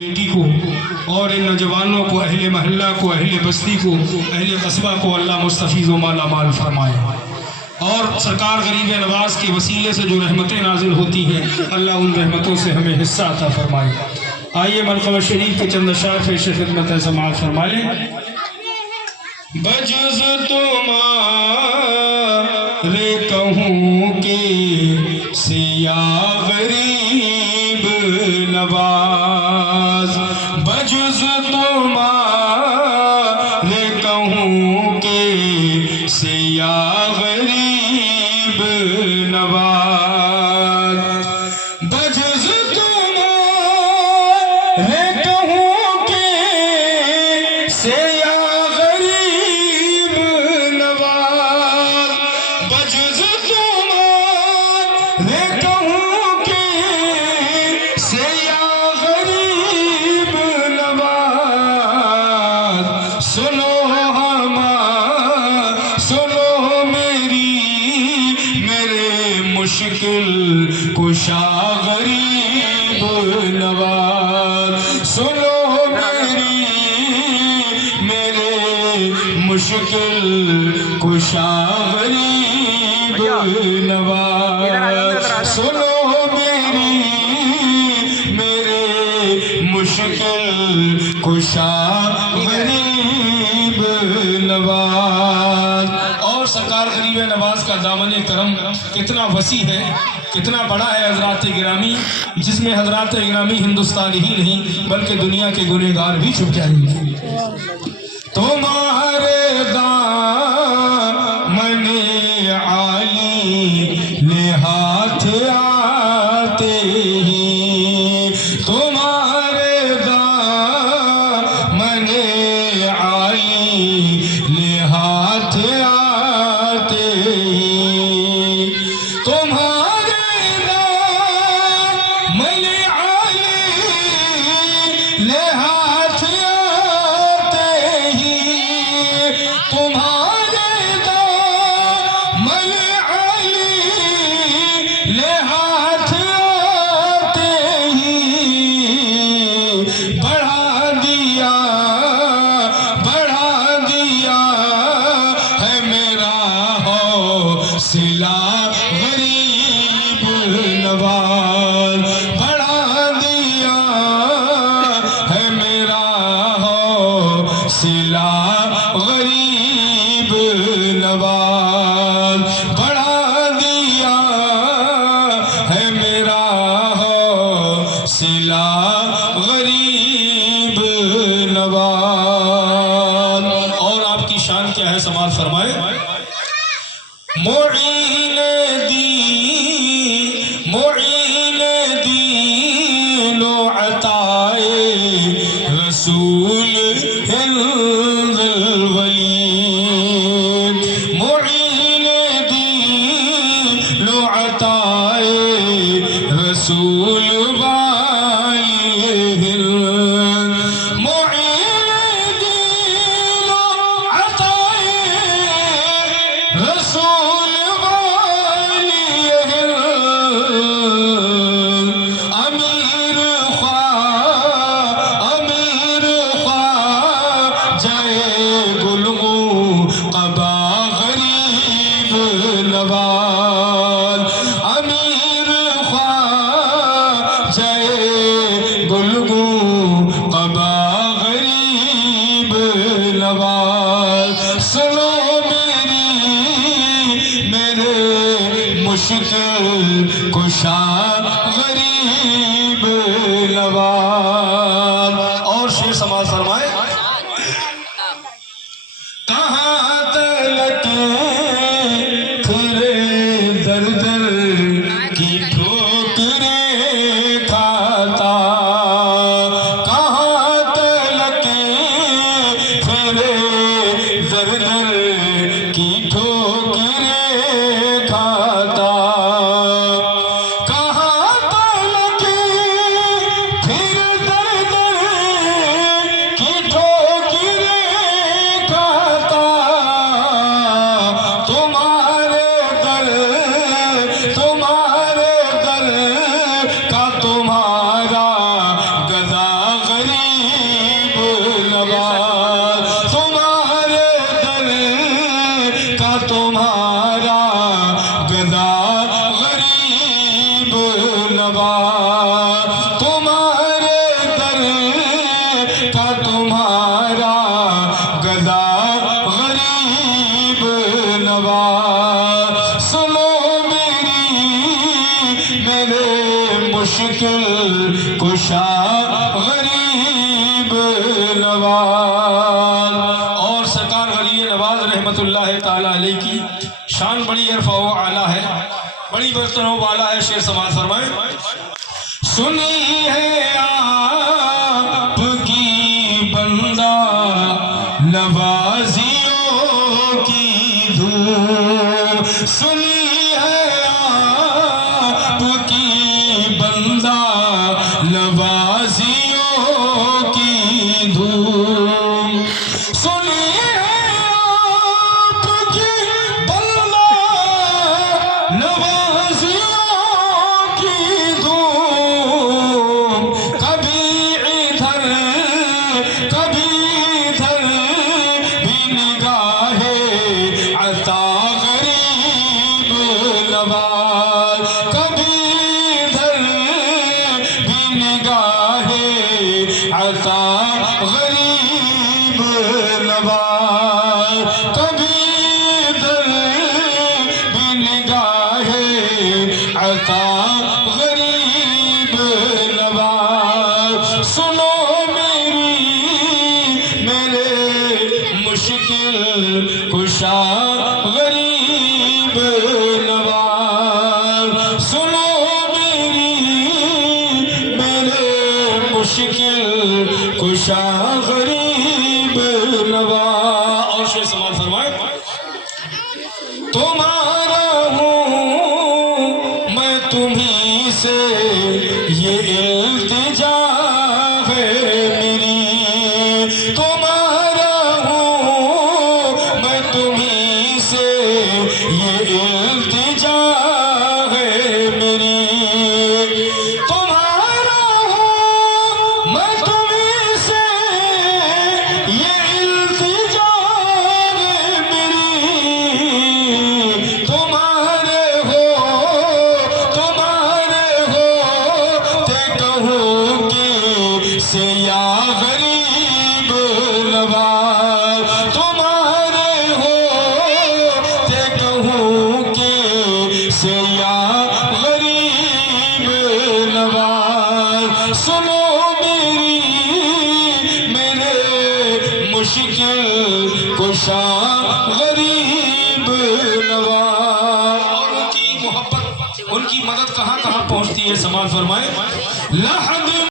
बेटी को और इन नौजवानों को, अहले महल्ला को, अहले बस्ती को, अहले कस्बा को अल्लाह मुस्तफ़ीज़ व माला माल फरमाए। और सरकार गरीब नवाज के वसीले से जो रहमतें नाजिल होती हैं, अल्लाह उन रहमतों से हमें हिस्सा अता फरमाए। आइए मरकबा शरीफ के चंद अशार पेश खिदमत समाअत फरमा लें। बजुज़ तुम्हारे कहूँ के सिया गरीब नवाज, बजुज़ तुम्हारे कहूँ के सिया गरीब नवाज, बजुज़ तुम्हारे कहूँ के सिया गरीब नवाज, बजुज़ तुम्हारे कहूँ के सिया गरीब नवाज। सुनो सुनो मेरे मुश्किल कुशा गरीब नवाज, सुनो मेरे मुश्किल कुशा गरीब नवाज, सुनो मेरे मुश्किल कुशा गरीब नवाज। और सरकार गरीब नवाज का दामन करम कितना वसी है, कितना बड़ा है हजरात गिरामी, जिसमें हजरात गिरामी हिंदुस्तान ही नहीं बल्कि दुनिया के गुनहगार भी छुप जाएंगे। तुम्हारे दामन आली ने हाथ आते ही, तुम्हारे दामन आली ने हाथ आते ही, तुम्हारे दामन आली ने हाथ आते ही, तुम्हारे दामन आली ने हाथ आते ही, बढ़ा दिया है मेरा हौसला गरीब नवाज, बढ़ा दिया है मेरा हौसला गरीब नवाज, बढ़ा दिया है मेरा हौसला गरीब नवाज। और आपकी शान क्या है, समाज फरमाए। मुईन दीनो अताए रसूल हिंदुल वलीद, मुईन दीनो अताए रसूल मुश्किल कुशा गरीब नवाज। और शेर समाज फरमाए। कहाँ तलक फिरे दर दर की ठोकरें खाता, कहाँ तलक फिरे दर दर की ठोकरें खाता, कहाँ तलक फिर दर दर की गरीब नवाज, तुम्हारे दर का तुम्हारा गदा गरीब नवाज, तुम्हारे दर का तुम्हारा गदा गरीब नवाज। सुनो मेरे मुश्किल कुशा गरीब नवाज। और सरकार वली नवाज रहमतुल्लाह ताला अलैह की शान बड़ी अरफा व आला है, बड़ी बर्तन वाला है। शेर समाज फरमाए, सुनी है आपकी बंदा नवाजियों की धूम, सुनी है आपकी बंदा नवाजियों की धूम, सुनी है आपकी बंदा नवाजियों की धूम। कभी इधर कभी इधर भी निगाहे अता गरीब नवाज, कभी इधर भी निगाहे अता गरीब नवाज, कभी इधर भी निगाहे अता गरीब नवाज। सुनो मेरे मुश्किल कुशा गरीब नवाज, सुनो मेरे मुश्किल कुशा गरीब नवाज। और शेर समाज फरमाए, तुम्हारा हूँ मैं तुम्हीं से ये इल्तिजा है मेरी, तुम्हारा हूँ मैं तुम्हीं से ये इल्तिजा है मेरी, तुम्हारा हूँ मैं तुम्हीं से ये इल्तिजा है मेरी, तुम्हारे हो ते कहूँ कि से या गरीब नवाज, तुम्हारे हो ते कहूँ कि से या गरीब नवाज। सुनो मेरे मुश्किल कुशा गरीब नवाज। और उनकी मोहब्बत, उनकी मदद कहाँ कहाँ पहुँचती है समाज फरमाए, लहद